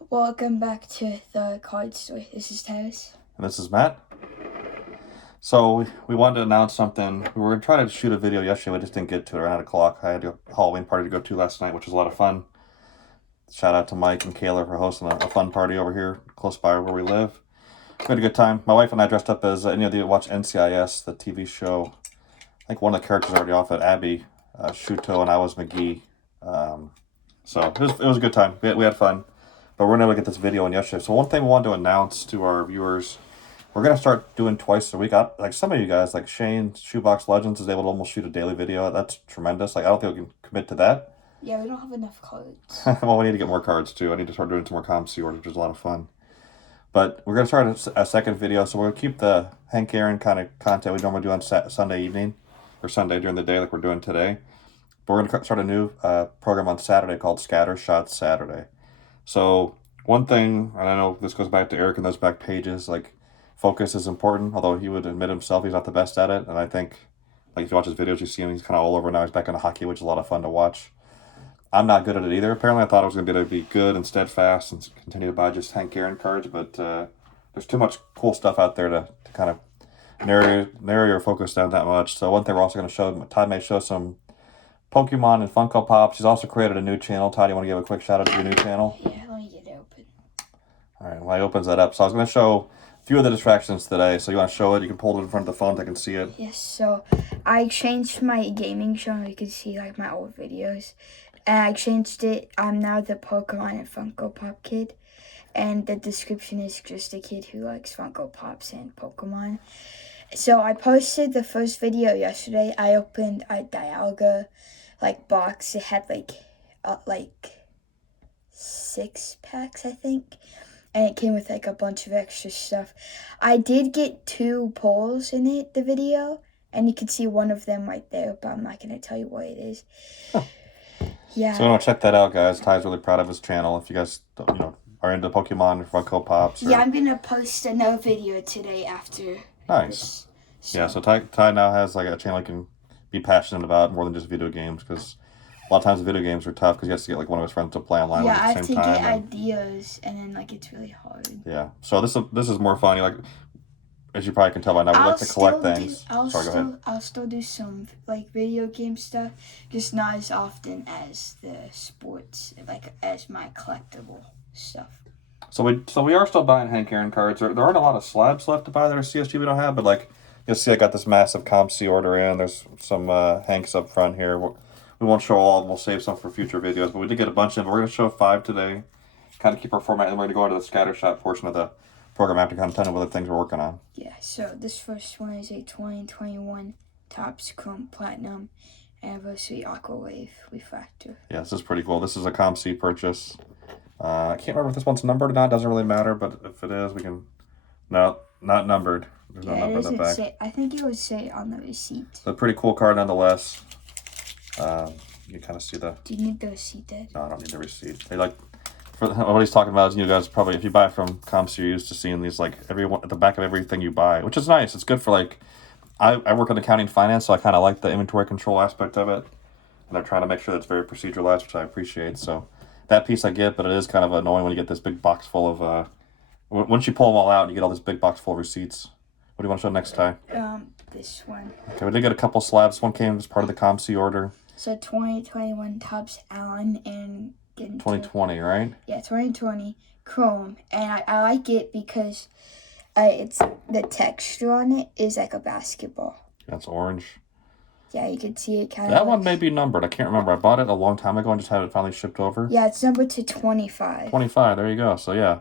Welcome back to the card story. This is Tavis. And this is Matt. So we wanted to announce something. We were trying to shoot a video yesterday. We just didn't get to it around 8 o'clock. I had a Halloween party to go to last night, which was a lot of fun. Shout out to Mike and Kayla for hosting a fun party over here close by where we live. We had a good time. My wife and I dressed up as, any of you watch NCIS, the TV show. I think one of the characters already off it, Abby, Shuto, and I was McGee. So it was a good time. We had fun. But we're going to get this video in yesterday. So one thing we wanted to announce to our viewers, we're going to start doing twice a week. Like some of you guys, like Shane, Shoebox Legends, is able to almost shoot a daily video. That's tremendous. Like I don't think we can commit to that. Yeah, we don't have enough cards. Well, we need to get more cards too. I need to start doing some more ComC orders, which is a lot of fun. But we're going to start a second video. So we're going to keep the Hank Aaron kind of content we normally do on Sunday evening or Sunday during the day like we're doing today. But we're going to start a new program on Saturday called Scattershot Saturday. So one thing, and I know this goes back to Eric and those back pages, like focus is important, although he would admit himself he's not the best at it. And I think, like if you watch his videos, you see him, he's kind of all over now. He's back into hockey, which is a lot of fun to watch. I'm not good at it either. Apparently I thought I was going to be good and steadfast and continue to buy just Hank Aaron cards, but there's too much cool stuff out there to kind of narrow your focus down that much. So one thing we're also going to show, Todd may show some Pokemon and Funko Pops. She's also created a new channel. Todd, you want to give a quick shout out to your new channel? Yeah, let me get it open. All right, well, he opens that up. So I was going to show a few of the distractions today. So you want to show it? You can pull it in front of the phone so I can see it. Yes, so I changed my gaming channel. You can see like my old videos. And I changed it. I'm now the Pokemon and Funko Pop kid. And the description is just a kid who likes Funko Pops and Pokemon. So I posted the first video yesterday. I opened a Dialga box. It had like 6 packs, I think, and it came with like a bunch of extra stuff. I did get 2 polls in it, the video, and you can see one of them right there, but I'm not gonna tell you what it is. Huh. Yeah. So check that out, guys. Ty's really proud of his channel. If you guys are into Pokemon or Funko Pops. Yeah, I'm gonna post another video today after. Nice. Yeah, so Ty now has like a channel he can be passionate about more than just video games, because a lot of times the video games are tough because he has to get like one of his friends to play online with at the same time. Yeah, I have to get ideas, and then like it's really hard. Yeah, so this is more fun. Like, as you probably can tell by now, we like to collect things. Sorry, go ahead. I'll still do some like video game stuff, just not as often as the sports, like as my collectible stuff. So we are still buying Hank Aaron cards. There aren't a lot of slabs left to buy that are CSG we don't have, but like you'll see I got this massive ComC order in. There's some Hanks up front here. We won't show all of them. We'll save some for future videos, but we did get a bunch in. We're going to show 5 today, kind of keep our format, and we're going to go into the Scattershot portion of the program after kind of telling you what the things we're working on. Yeah, so this first one is a 2021 Topps Chrome Platinum Anniversary Aqua Wave Refractor. Yeah, this is pretty cool. This is a ComC purchase. I can't remember if this one's numbered or not. Doesn't really matter, but if it is, we can... No, not numbered. There's no number in the back. I think it would say on the receipt. It's a pretty cool card nonetheless. You kind of see the... Do you need the receipt, Dad? No, I don't need the receipt. They like... For what he's talking about is you guys probably, if you buy from ComC, you're used to seeing these like at the back of everything you buy, which is nice. It's good for like... I work in accounting and finance, so I kind of like the inventory control aspect of it. And they're trying to make sure that it's very proceduralized, which I appreciate. So that piece I get, but it is kind of annoying when you get this big box full of... once you pull them all out, you get all this big box full of receipts. What do you want to show next time? This one. Okay, we did get a couple slabs. One came as part of the ComC order. So 2021 Topps Allen and... 2020, right? Yeah, 2020 Chrome. And I like it because it's the texture on it is like a basketball. That's orange. Yeah, you can see it kind of... That one may be numbered. I can't remember. I bought it a long time ago and just had it finally shipped over. Yeah, it's numbered to 25. 25, there you go. So, yeah.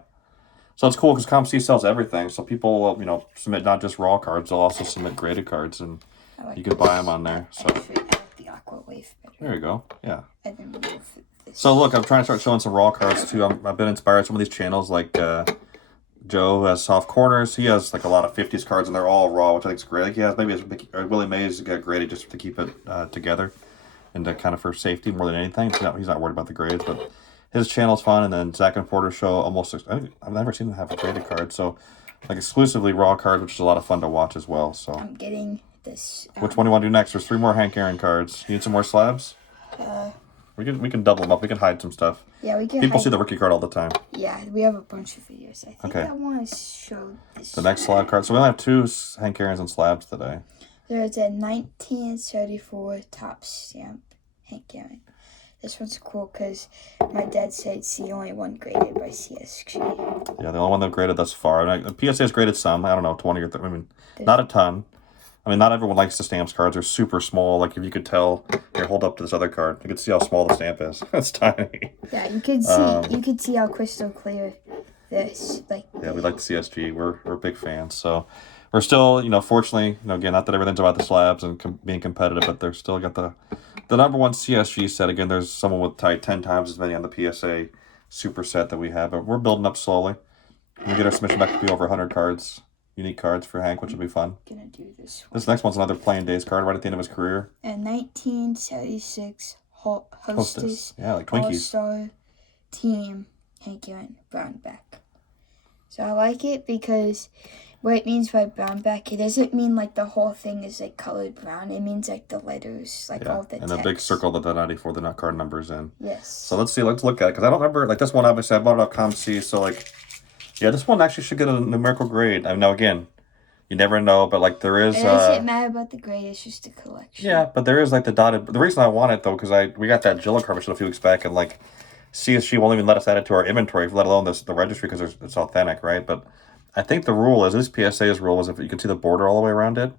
So, it's cool because ComC sells everything. So, people will, submit not just raw cards. They'll also submit graded cards, and you can buy them on there. So, I like the Aqua Wave better. There you go. Yeah. And then move this. So, look, I'm trying to start showing some raw cards, too. I've been inspired by some of these channels, like Joe, who has Soft Corners. He has, like, a lot of 50s cards, and they're all raw, which I think is great. Like, he has maybe Willie Mays got graded just to keep it together and to kind of for safety more than anything. He's not worried about the grades, but his channel's fun. And then Zach and Porter show I've never seen them have a graded card. So, like, exclusively raw cards, which is a lot of fun to watch as well. So I'm getting this. Which one do you want to do next? There's 3 more Hank Aaron cards. You need some more slabs? We can double them up. We can hide some stuff. Yeah, we can. People see the rookie card all the time. Yeah, we have a bunch of videos. I think Okay. I want to show this. The next slab card. So we only have 2 Hank Aaron's and slabs today. There's a 1934 top stamp Hank Aaron. This one's cool because my dad said it's the only one graded by CSG. Yeah, the only one they've graded thus far. I mean, PSA has graded some. I don't know, 20 or 30. I mean, not a ton. I mean, not everyone likes the stamps cards. They're super small. Like, if you could tell, here, hold up to this other card. You can see how small the stamp is. It's tiny. Yeah, you can see. You can see how crystal clear this. Like. Yeah, we like the CSG. We're big fans. So, we're still, fortunately, again, not that everything's about the slabs and being competitive, but they're still got the number one CSG set. Again, there's someone with 10 times as many on the PSA super set that we have, but we're building up slowly. We get our submission back to be over 100 cards. Unique cards for Hank, which will be fun. Gonna do this one. This next one's another playing days card right at the end of his career. And 1976 Hostess. Yeah, like Twinkies. All-Star Team Hank Aaron brown back. So I like it because what it means by brown back, it doesn't mean like the whole thing is like colored brown. It means like the letters, like all the and text. a big circle that the 94, the nut card numbers in. Yes. So let's look at it, because I don't remember, like this one obviously I bought it off ComC, so like, yeah, this one actually should get a numerical grade. I mean, now again, you never know, but like there is. It doesn't matter about the grade, it's just a collection. Yeah, but there is like the dotted. The reason I want it though, because we got that Jilla card machine a few weeks back, and like CSG won't even let us add it to our inventory, let alone the registry, because it's authentic, right? But I think the rule is, this PSA's rule is, if you can see the border all the way around it,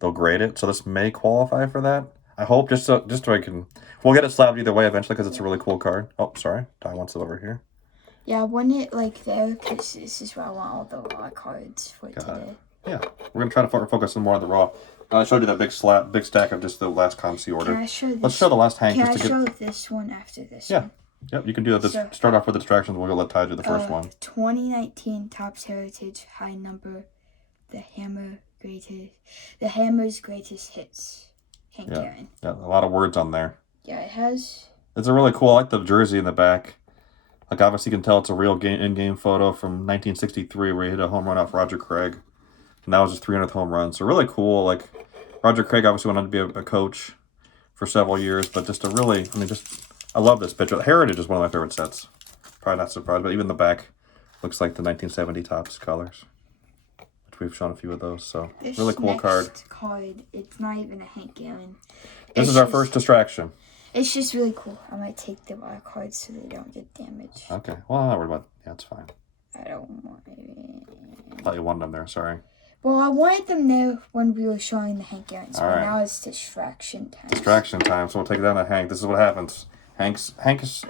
they'll grade it. So this may qualify for that. I hope, just so I can. We'll get it slabbed either way eventually, because it's a really cool card. Oh, sorry, Ty wants it over here. Yeah, I want it like there, because this is where I want all the raw cards for today. Yeah, we're gonna try to focus more on the raw. I showed you that big stack of just the last ComC order. Can I show this? Let's show the last Hank. Can I show this one after this one? Yep, you can do that. Start off with the distractions. We'll let Ty do the first one. 2019 Topps Heritage High Number, the Hammer's Greatest Hits, Hank Aaron. Yeah, a lot of words on there. Yeah, it has. It's a really cool. I like the jersey in the back. Like, obviously you can tell it's a real in-game photo from 1963 where he hit a home run off Roger Craig. And that was his 300th home run. So really cool. Like, Roger Craig obviously went on to be a coach for several years, but just I love this picture. Heritage is one of my favorite sets. Probably not surprised, but even the back looks like the 1970 Topps colors, which we've shown a few of those. So This really cool card. It's not even a Hank Aaron. This is our first distraction. It's just really cool. I might take the raw cards so they don't get damaged. Okay. Well, I'm not worried about. Yeah, it's fine. I don't want it. I thought you wanted them there. Sorry. Well, I wanted them there when we were showing the Hank Aaron's, but right. now it's distraction time. Distraction time. So we'll take it down to Hank. This is what happens. Hank is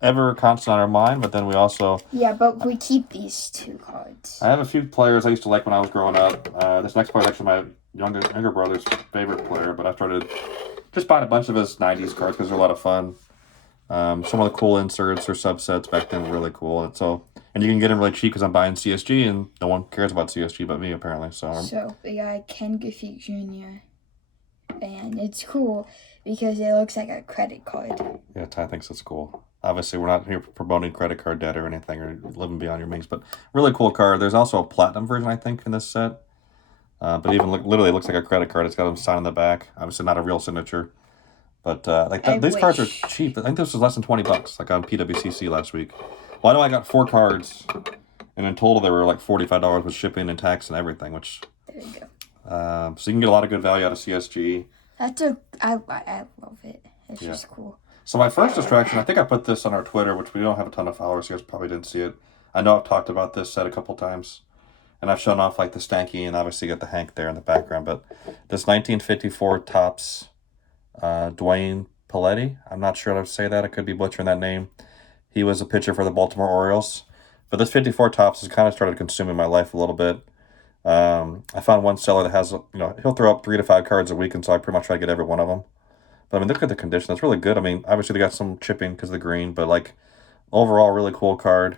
ever constant on our mind, but then we also... Yeah, but we keep these 2 cards. I have a few players I used to like when I was growing up. This next player is actually my younger brother's favorite player, but I started just buying a bunch of his 90s cards because they're a lot of fun. Some of the cool inserts or subsets back then were really cool. And you can get them really cheap because I'm buying CSG, and no one cares about CSG but me, apparently. So we got Ken Griffey Jr., and it's cool because it looks like a credit card. Yeah, Ty thinks it's cool. Obviously, we're not here promoting credit card debt or anything, or living beyond your means, but really cool card. There's also a platinum version, I think, in this set. But even literally looks like a credit card. It's got him signed on the back. Obviously, not a real signature. But these cards are cheap. I think this was less than $20, like on PWCC last week. Well, I know I got 4 cards, and in total they were like $45 with shipping and tax and everything, which... There you go. So you can get a lot of good value out of CSG. I love it. It's just cool. So my first distraction, I think I put this on our Twitter, which we don't have a ton of followers, so you guys probably didn't see it. I know I've talked about this set a couple times, and I've shown off like the Stanky, and obviously got the Hank there in the background, but this 1954 Topps Dwayne Paletti, I'm not sure how to say that. I could be butchering that name. He was a pitcher for the Baltimore Orioles. But this 54 Topps has kind of started consuming my life a little bit. I found one seller that has, he'll throw up 3 to 5 cards a week, and so I pretty much try to get every one of them. But I mean, look at the condition. That's really good. I mean, obviously they got some chipping because of the green, but like overall, really cool card.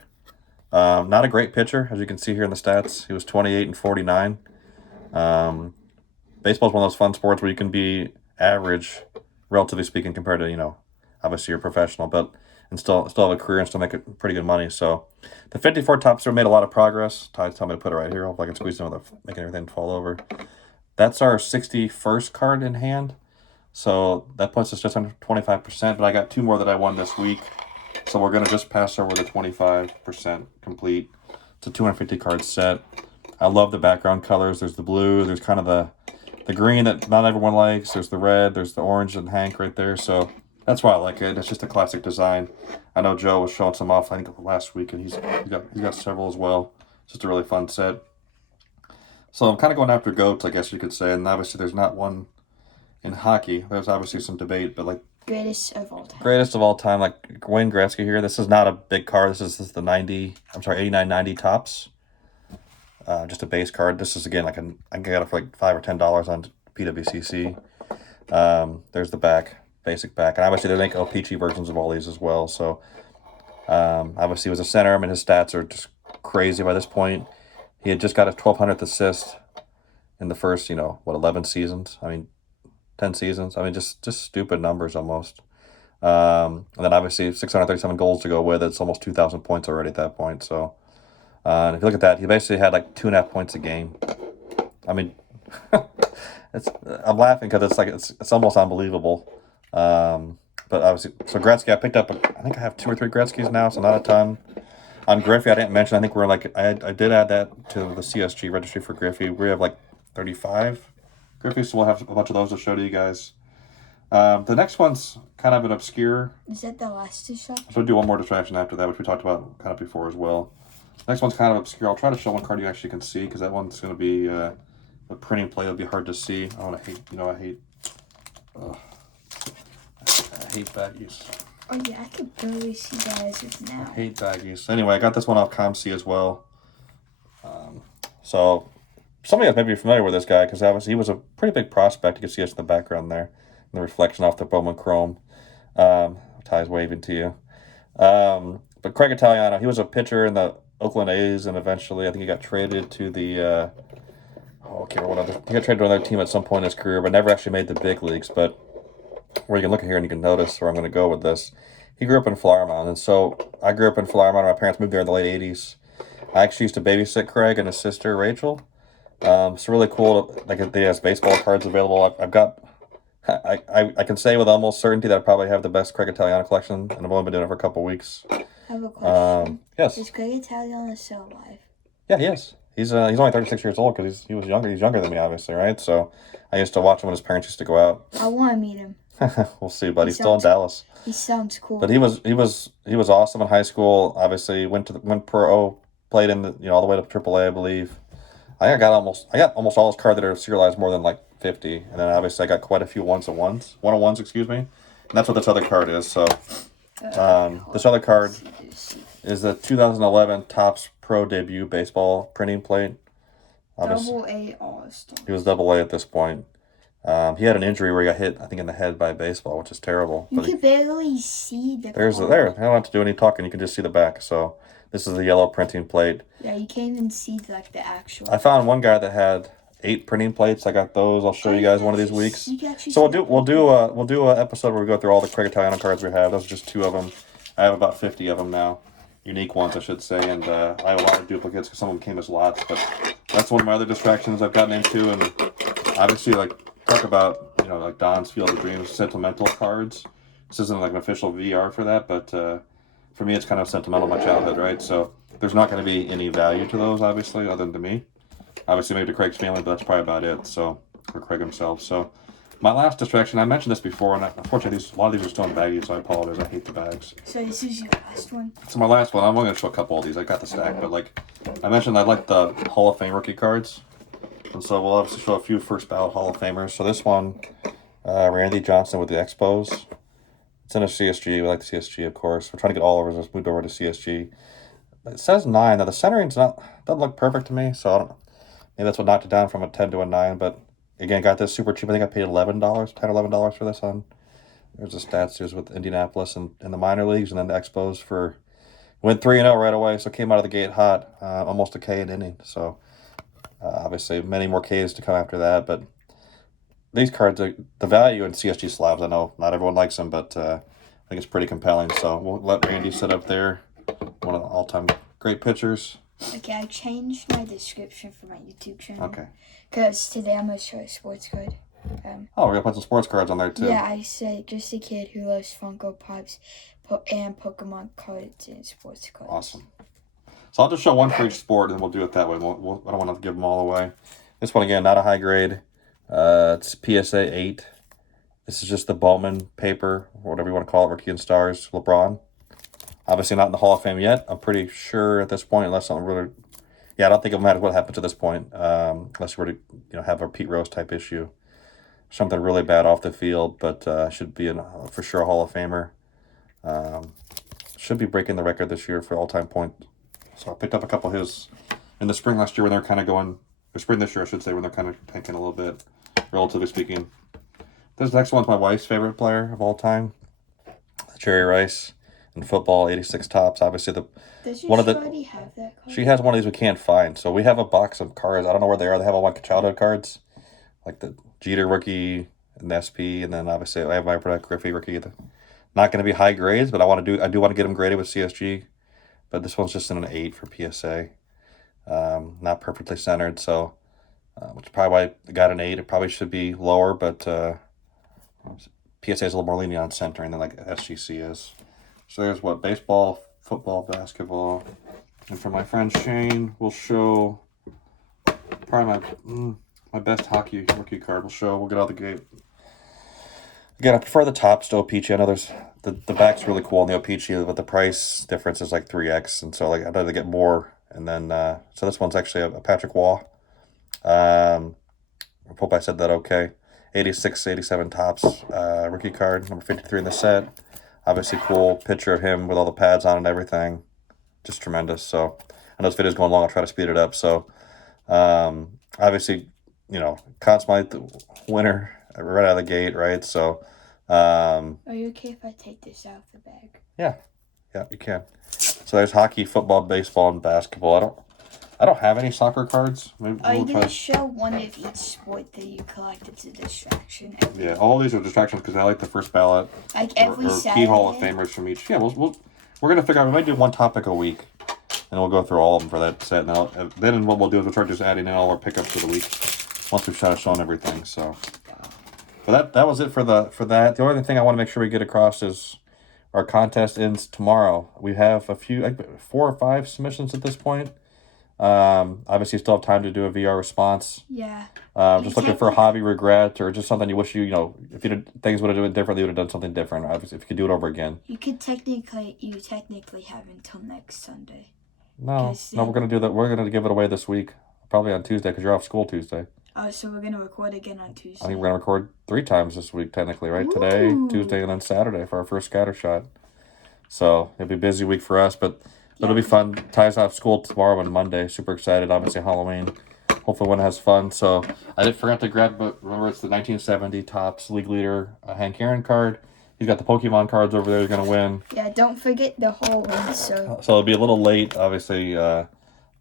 Not a great pitcher, as you can see here in the stats. He was 28 and 49. Baseball's one of those fun sports where you can be average, relatively speaking, compared to, obviously you're professional, but and still have a career and still make it pretty good money. So the 54 Topps made a lot of progress. Ty's telling me to put it right here. Hope I can squeeze it without making everything fall over. That's our 61st card in hand. So that puts us just under 25%, but I got 2 more that I won this week. So we're going to just pass over the 25% complete. It's a 250 card set. I love the background colors. There's the blue. There's kind of the green that not everyone likes. There's the red. There's the orange and Hank right there. So that's why I like it. It's just a classic design. I know Joe was showing some off, I think, last week, and he's got several as well. It's just a really fun set. So I'm kind of going after GOATs, I guess you could say. And obviously there's not one in hockey. There's obviously some debate, but like Greatest of all time. greatest of all time, like Wayne Gretzky here. This is not a big card. This is the 89-90 tops. Just a base card. This is again I got it for like $5 or $10 on PWCC. There's the back, basic back, and obviously they make LPG versions of all these as well. So obviously he was a center. I mean, his stats are just crazy by this point. He had just got a 1200th assist in the first 11 seasons. I mean, 10 seasons. I mean, just stupid numbers almost. And then obviously 637 goals to go with it. It's almost 2,000 points already at that point. So, and if you look at that, he basically had like 2.5 points a game. I mean, I'm laughing because it's almost unbelievable. But obviously, so Gretzky, I picked up. I think I have 2 or 3 Gretzkys now, so not a ton. On Griffey, I didn't mention. I think we're like I did add that to the CSG registry for Griffey. We have like 35 Griffey, so we'll have a bunch of those to show to you guys. The next one's kind of an obscure. Is that the last distraction? So we'll do one more distraction after that, which we talked about kind of before as well. Next one's kind of obscure. I'll try to show one card you actually can see, because that one's going to be the printing plate. It'll be hard to see. I hate baggies. Oh yeah, I could barely see that as of now. I hate baggies. Anyway, I got this one off ComC as well. So some of you guys may be familiar with this guy, because obviously he was a pretty big prospect. You can see us in the background there, the reflection off the Bowman Chrome. Ty's waving to you. But Craig Italiano, he was a pitcher in the Oakland A's, and eventually I think he got traded to the he got traded to another team at some point in his career, but never actually made the big leagues. But where you can look at here and you can notice where I'm going to go with this. He grew up in Flower Mound, and so I grew up in Flower Mound. My parents moved there in the late 80s. I actually used to babysit Craig and his sister Rachel. It's really cool. Like, they have baseball cards available. I've got. I can say with almost certainty that I probably have the best Craig Italiano collection, and I've only been doing it for a couple weeks. I have a question. Yes. Is Craig Italiano still alive? Yeah, he is. He's only 36 years old, because he was younger. He's younger than me, obviously, right? So I used to watch him when his parents used to go out. I want to meet him. We'll see, but he's still in Dallas. He sounds cool. But he was awesome in high school. Obviously, went pro, played in all the way to AAA, I believe. I got almost all his cards that are serialized more than like 50, and then obviously I got quite a few one-on-ones, excuse me. And that's what this other card is. So this other card is the 2011 Topps Pro Debut Baseball printing plate. Double-A All-Star. He was Double-A at this point. He had an injury where he got hit, I think, in the head by a baseball, which is terrible. You can barely see the there. I don't have to do any talking. You can just see the back. So this is the yellow printing plate. Yeah, you can't even see like the actual. I found one guy that had 8 printing plates. I got those. I'll show you guys one of these weeks. So we'll do an episode where we go through all the Craig Italiano cards we have. Those are just 2 of them. I have about 50 of them now, unique ones, I should say, and I have a lot of duplicates because some of them came as lots. But that's one of my other distractions I've gotten into, and obviously, like, talk about like Don's Field of Dreams sentimental cards. This isn't like an official VR for that, but for me, it's kind of sentimental to my childhood, right? So there's not going to be any value to those, obviously, other than to me. Obviously, maybe to Craig's family, but that's probably about it. So, for Craig himself. So, my last distraction, I mentioned this before, and unfortunately, a lot of these are still in baggies, so I apologize. I hate the bags. So this is your last one? So my last one, I'm only going to show a couple of these. I got the stack, but like I mentioned, I like the Hall of Fame rookie cards. And so we'll obviously show a few first ballot Hall of Famers. So this one, Randy Johnson with the Expos. It's in a CSG. We like the CSG, of course. We're trying to get all of us moved over to CSG. It says 9. Now the centering's doesn't look perfect to me, so I don't know. Maybe that's what knocked it down from a 10 to a 9. But again, got this super cheap. I think I paid $11, $11 for this one. There's the stats. Here's with Indianapolis and in the minor leagues, and then the Expos went 3-0 right away. So came out of the gate hot, almost a K an inning. So obviously many more Ks to come after that. But these cards, the value in CSG slabs, I know not everyone likes them, but I think it's pretty compelling. So we'll let Randy sit up there. One of the all-time great pitchers. Okay, I changed my description for my YouTube channel. Okay. Because today I'm going to show a sports card. Oh, we're gonna put some sports cards on there too. Yeah, I said just a kid who loves Funko Pops and Pokemon cards and sports cards. Awesome. So I'll just show one for each sport, and then we'll do it that way. I don't want to give them all away. This one, again, not a high grade. It's PSA 8. This is just the Bowman paper, or whatever you want to call it, Rookie and Stars, LeBron. Obviously not in the Hall of Fame yet. I'm pretty sure at this point, unless something really... Yeah, I don't think it matters what happens at this point, unless we're to have a Pete Rose type issue. Something really bad off the field, but should be for sure a Hall of Famer. Should be breaking the record this year for all-time point. So I picked up a couple of his in the spring last year when they're kind of going, or spring this year I should say, when they're kind of tanking a little bit, relatively speaking. This next one's my wife's favorite player of all time, Jerry Rice, in football, 86 tops. Obviously, Does your already have that card? She has one of these we can't find. So we have a box of cards. I don't know where they are. They have all my childhood cards, like the Jeter rookie and the SP, and then obviously I have my Griffey rookie. Not going to be high grades, but I do want to get them graded with CSG. But this one's just in an 8 for PSA. Not perfectly centered, so which is probably why I got an 8. It probably should be lower, but PSA is a little more lenient on centering than like SGC is. So there's what, baseball, football, basketball. And for my friend Shane, we'll show probably my best hockey rookie card. We'll get out the gate. Again, I prefer the tops to O-Peachy. I know there's the back's really cool on the O-Peachy, but the price difference is like 3x, and so like I'd rather get more. And then so this one's actually a Patrick Waugh. I hope I said that okay. 86, 87 tops rookie card, number 53 in the set. Obviously cool picture of him with all the pads on and everything. Just tremendous. So I know this video's going long. I'll try to speed it up. So obviously, Conn Smythe, the winner right out of the gate, right? So are you okay if I take this out of the bag? Yeah, you can. So there's hockey, football, baseball, and basketball. I don't have any soccer cards. Maybe are you going to show one of each sport that you collected to distraction? Yeah, all these are distractions because I like the first ballot. Like every or Saturday? key Hall of Famers from each. Yeah, we're going to figure out, we might do one topic a week. And we'll go through all of them for that set. And then what we'll do is we'll start just adding in all our pickups for the week once we've shown everything. So, but that was it for that. The only thing I want to make sure we get across is our contest ends tomorrow. We have a few, like 4 or 5 submissions at this point. Obviously, you still have time to do a VR response. Yeah. Just looking for a hobby regret or just something you wish if things would have done differently, you would have done something different. Obviously, if you could do it over again. You technically have until next Sunday. No, we're gonna do that. We're gonna give it away this week, probably on Tuesday because you're off school Tuesday. So we're gonna record again on Tuesday. I think we're gonna record 3 times this week technically, right? Ooh. Today, Tuesday, and then Saturday for our first Scattershot. So it'll be a busy week for us, but it'll be fun. Ty's off school tomorrow and Monday. Super excited. Obviously Halloween. Hopefully one has fun. So I did forget to grab, but remember it's the 1970 Topps League Leader Hank Aaron card. He's got the Pokemon cards over there. He's going to win. Yeah, don't forget the whole one. So it'll be a little late. Obviously, you don't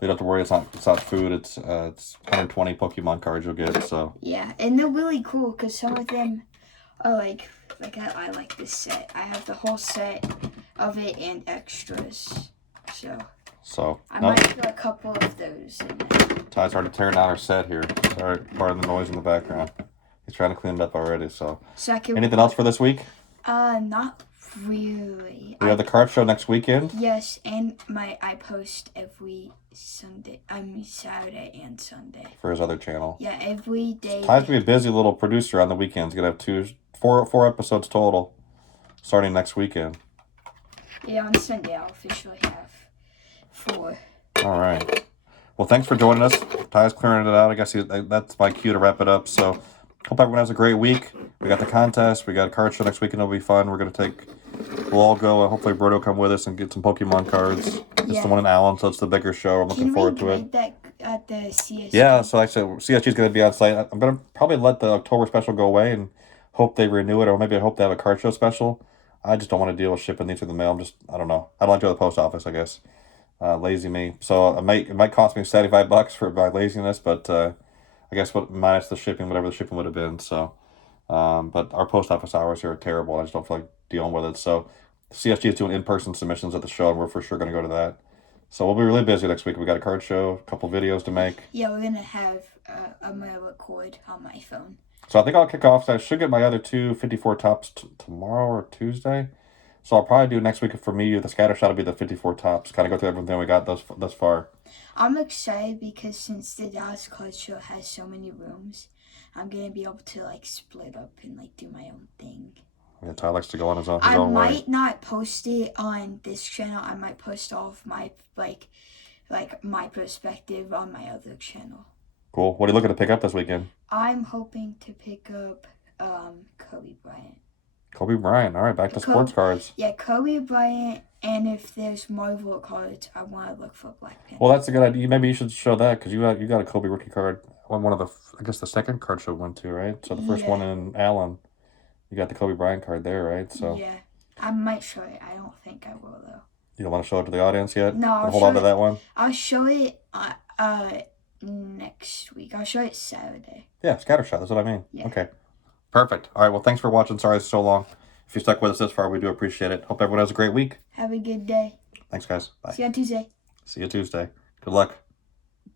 have to worry. It's not food. It's 120 Pokemon cards you'll get. So yeah, and they're really cool because some of them are like I like this set. I have the whole set of it and extras. So I might do a couple of those in there. Ty's already tearing out our set here. Sorry, pardon the noise in the background. He's trying to clean it up already. So anything else for this week? Not really. We have the card show next weekend. Yes, and I post every Sunday. Saturday and Sunday. For his other channel. Yeah, every day. Ty's gonna be a busy little producer on the weekends. Gonna have 4 episodes total, starting next weekend. Yeah, on Sunday I'll officially have 4. All right. Well, thanks for joining us. Ty's clearing it out. I guess that's my cue to wrap it up. So, hope everyone has a great week. We got the contest. We got a card show next week, and it'll be fun. We'll all go. Hopefully, Berto will come with us and get some Pokemon cards. It's the one in Allen, so it's the bigger show. I'm looking forward to it. That at the CSG? Yeah, so like I said, CSG is going to be on site. I'm going to probably let the October special go away and hope they renew it, or maybe I hope they have a card show special. I just don't want to deal with shipping these through the mail. I don't know. I don't like to go to the post office, I guess. Lazy me. So it might cost me $75 for my laziness, but I guess minus the shipping, whatever the shipping would have been. So, but our post office hours here are terrible. I just don't feel like dealing with it. So CSG is doing in-person submissions at the show, and we're for sure going to go to that. So we'll be really busy next week. We got a card show, a couple videos to make. Yeah, we're going to have I'm going to record on my phone. So I think I'll kick off. So I should get my other two 54 tops tomorrow or Tuesday. So I'll probably do next week for me. The Scattershot will be the 54 tops. Kind of go through everything we got thus far. I'm excited because since the Dallas Card Show has so many rooms, I'm gonna be able to like split up and like do my own thing. Yeah, Ty likes to go on his own I way. might not post it on this channel. I might post off my like my perspective on my other channel. Cool. What are you looking to pick up this weekend? I'm hoping to pick up Kobe Bryant. Kobe Bryant. All right, back to sports cards. Yeah, Kobe Bryant, and if there's Marvel cards, I want to look for Black Panther. Well, that's a good idea. Maybe you should show that because you got a Kobe rookie card on one of the, I guess the second card show went to, right? So the first one in Allen, you got the Kobe Bryant card there, right? So yeah, I might show it. I don't think I will though. You don't want to show it to the audience yet? No, I'll hold on to that one. I'll show it next week. I'll show it Saturday. Yeah, Scattershot. That's what I mean. Yeah. Okay. Perfect. All right. Well, thanks for watching. Sorry it's so long. If you stuck with us this far, we do appreciate it. Hope everyone has a great week. Have a good day. Thanks, guys. Bye. See you on Tuesday. See you Tuesday. Good luck.